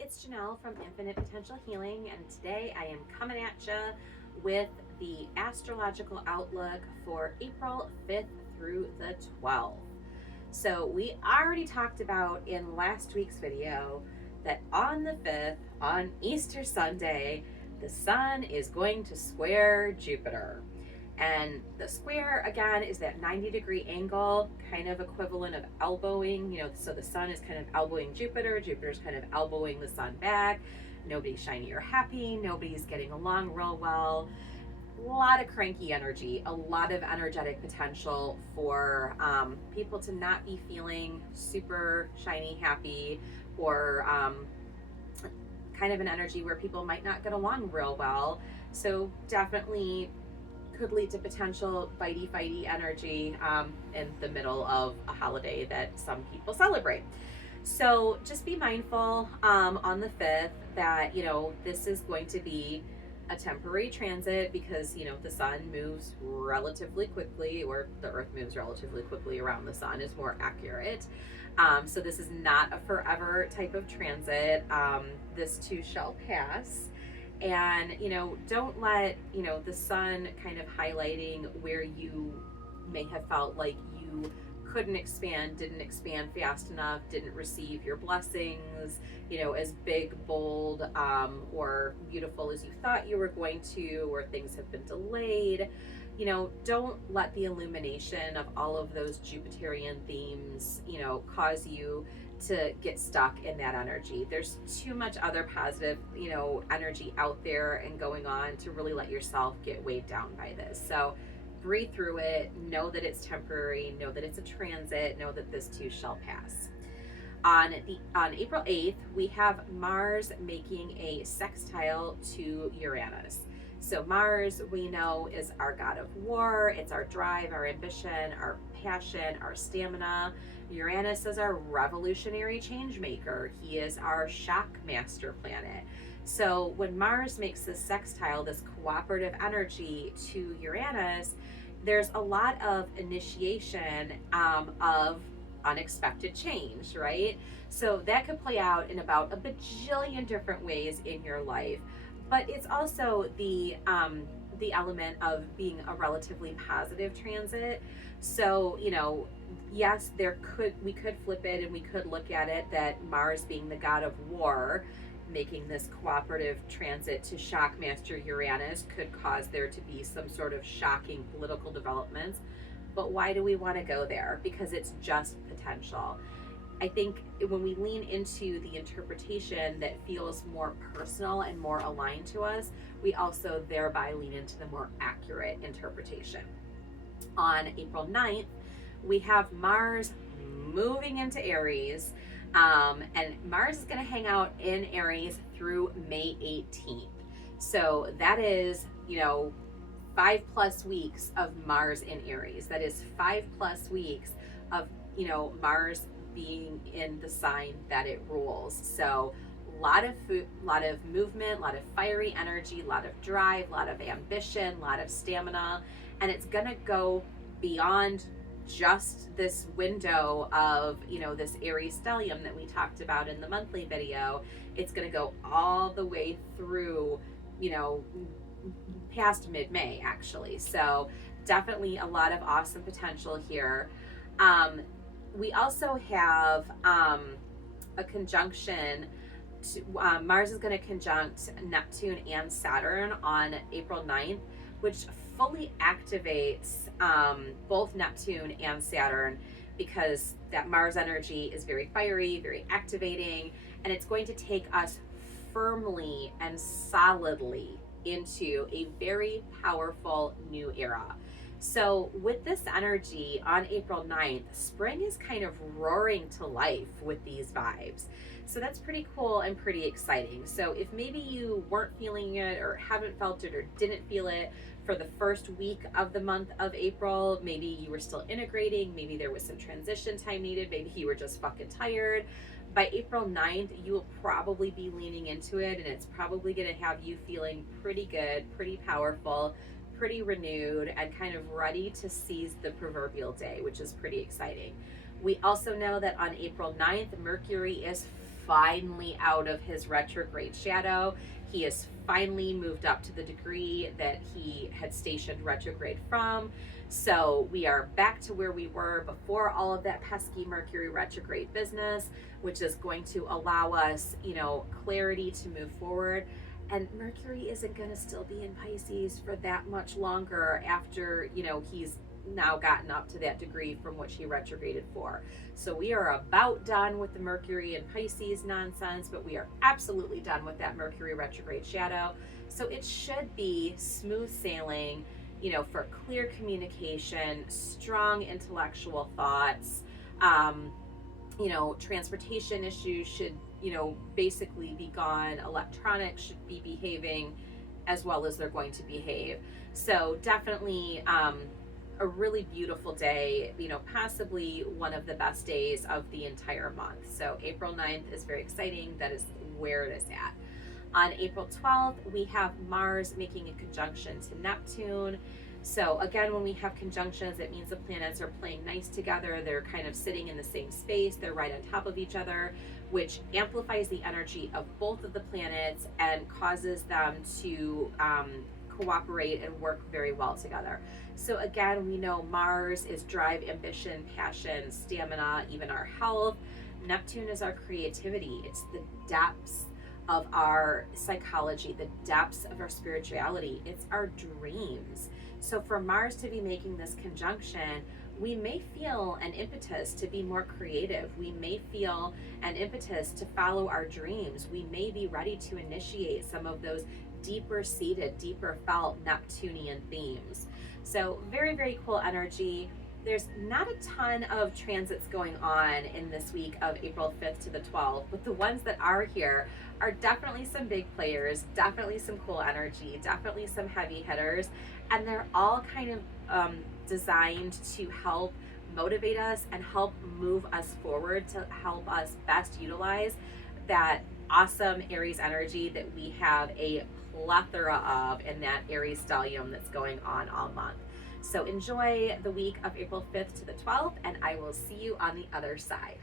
it's Janelle from Infinite Potential Healing, and today I am coming at you with the astrological outlook for April 5th through the 12th. So we already talked about in last week's video that on the 5th, on Easter Sunday, the sun is going to square Jupiter. And the square, again, is that 90-degree angle, kind of equivalent of elbowing, so the sun is kind of elbowing Jupiter, Jupiter's kind of elbowing the sun back. Nobody's shiny or happy, nobody's getting along real well. A lot of cranky energy, a lot of energetic potential for people to not be feeling super shiny, happy, or kind of an energy where people might not get along real well. So definitely could lead to potential fighty energy in the middle of a holiday that some people celebrate. So just be mindful on the 5th that, this is going to be a temporary transit because, the sun moves relatively quickly, or the earth moves relatively quickly around the sun is more accurate. So this is not a forever type of transit. This too shall pass. And, don't let, the sun kind of highlighting where you may have felt like you couldn't expand, didn't expand fast enough, didn't receive your blessings, as big, bold, or beautiful as you thought you were going to, or things have been delayed. Don't let the illumination of all of those Jupiterian themes, cause you to get stuck in that energy. There's too much other positive, energy out there and going on to really let yourself get weighed down by this. So breathe through it, know that it's temporary, know that it's a transit, know that this too shall pass. On April 8th, we have Mars making a sextile to Uranus. So Mars, we know, is our god of war. It's our drive, our ambition, our passion, our stamina. Uranus is our revolutionary change maker. He is our shock master planet. So when Mars makes this sextile, this cooperative energy to Uranus, there's a lot of initiation of unexpected change, right? So that could play out in about a bajillion different ways in your life. But it's also the element of being a relatively positive transit. So, yes, we could flip it and we could look at it that Mars being the god of war, making this cooperative transit to shockmaster Uranus could cause there to be some sort of shocking political developments. But why do we want to go there? Because it's just potential. I think when we lean into the interpretation that feels more personal and more aligned to us, we also thereby lean into the more accurate interpretation. On April 9th, we have Mars moving into Aries, and Mars is going to hang out in Aries through May 18th. So that is, 5+ weeks of Mars in Aries. That is 5+ weeks of, Mars being in the sign that it rules. So a lot of movement, a lot of fiery energy, a lot of drive, a lot of ambition, a lot of stamina, and it's gonna go beyond just this window of, this Aries stellium that we talked about in the monthly video. It's gonna go all the way through, past mid-May actually. So definitely a lot of awesome potential here. We also have a conjunction to, Mars is going to conjunct Neptune and Saturn on April 9th, which fully activates both Neptune and Saturn, because that Mars energy is very fiery, very activating, and it's going to take us firmly and solidly into a very powerful new era. So with this energy on April 9th, spring is kind of roaring to life with these vibes. So that's pretty cool and pretty exciting. So if maybe you weren't feeling it or haven't felt it or didn't feel it for the first week of the month of April, maybe you were still integrating, maybe there was some transition time needed, maybe you were just fucking tired. By April 9th, you will probably be leaning into it, and it's probably going to have you feeling pretty good, pretty powerful, pretty renewed, and kind of ready to seize the proverbial day, which is pretty exciting. We also know that on April 9th, Mercury is finally out of his retrograde shadow. He is finally moved up to the degree that he had stationed retrograde from. So we are back to where we were before all of that pesky Mercury retrograde business, which is going to allow us, clarity to move forward. And Mercury isn't going to still be in Pisces for that much longer after, he's now gotten up to that degree from which he retrograded for. So we are about done with the Mercury and Pisces nonsense, but we are absolutely done with that Mercury retrograde shadow. So it should be smooth sailing, for clear communication, strong intellectual thoughts. Transportation issues should, basically be gone. Electronics should be behaving as well as they're going to behave. So definitely a really beautiful day, possibly one of the best days of the entire month. So April 9th is very exciting. That is where it is at. On April 12th, we have Mars making a conjunction to Neptune. So again, when we have conjunctions, it means the planets are playing nice together. They're kind of sitting in the same space. They're right on top of each other, which amplifies the energy of both of the planets and causes them to cooperate and work very well together. So again, we know Mars is drive, ambition, passion, stamina, even our health. Neptune is our creativity. It's the depths of our psychology, the depths of our spirituality. It's our dreams. So for Mars to be making this conjunction, we may feel an impetus to be more creative. We may feel an impetus to follow our dreams. We may be ready to initiate some of those deeper seated, deeper felt Neptunian themes. So very, very cool energy. There's not a ton of transits going on in this week of April 5th to the 12th, but the ones that are here are definitely some big players, definitely some cool energy, definitely some heavy hitters, and they're all kind of designed to help motivate us and help move us forward, to help us best utilize that awesome Aries energy that we have a plethora of in that Aries stellium that's going on all month. So enjoy the week of April 5th to the 12th, and I will see you on the other side.